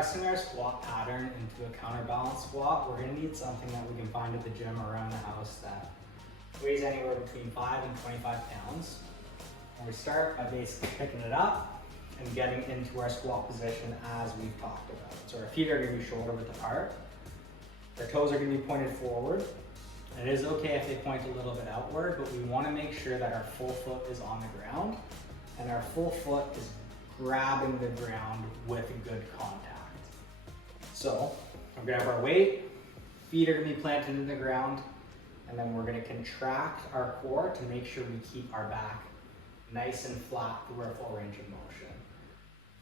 Progressing our squat pattern into a counterbalance squat, we're going to need something that we can find at the gym or around the house that weighs anywhere between 5 and 25 pounds. And we start by basically picking it up and getting into our squat position as we've talked about. So our feet are going to be shoulder width apart. Our toes are going to be pointed forward. And it is okay if they point a little bit outward, but we want to make sure that our full foot is on the ground and our full foot is grabbing the ground with good contact. So we're gonna have our weight, feet are gonna be planted in the ground, and then we're gonna contract our core to make sure we keep our back nice and flat through our full range of motion.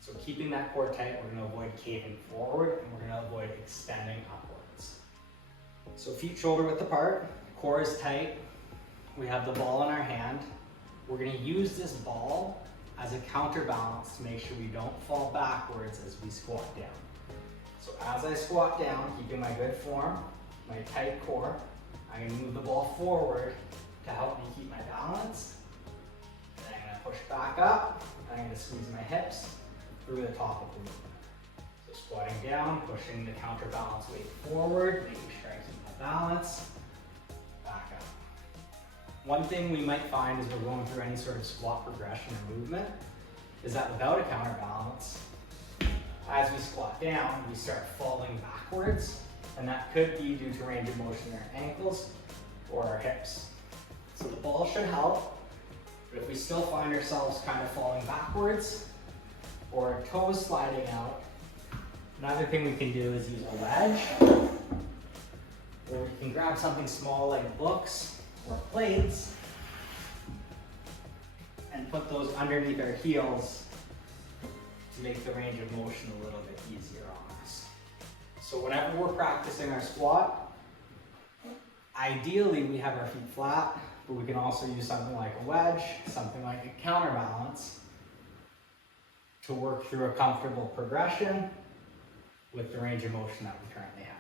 So keeping that core tight, we're gonna avoid caving forward and we're gonna avoid extending upwards. So feet shoulder width apart, core is tight, we have the ball in our hand. We're gonna use this ball as a counterbalance to make sure we don't fall backwards as we squat down. So as I squat down, keeping my good form, my tight core, I'm going to move the ball forward to help me keep my balance. And I'm going to push back up, and I'm going to squeeze my hips through the top of the movement. So squatting down, pushing the counterbalance weight forward, making sure I keep my balance, back up. One thing we might find as we're going through any sort of squat progression or movement is that without a counterbalance, as we squat down, we start falling backwards, and that could be due to range of motion in our ankles or our hips. So the ball should help, but if we still find ourselves kind of falling backwards or our toes sliding out, another thing we can do is use a wedge, or we can grab something small like books or plates and put those underneath our heels to make the range of motion a little bit easier on us. So whenever we're practicing our squat, ideally we have our feet flat, but we can also use something like a wedge, something like a counterbalance to work through a comfortable progression with the range of motion that we currently have.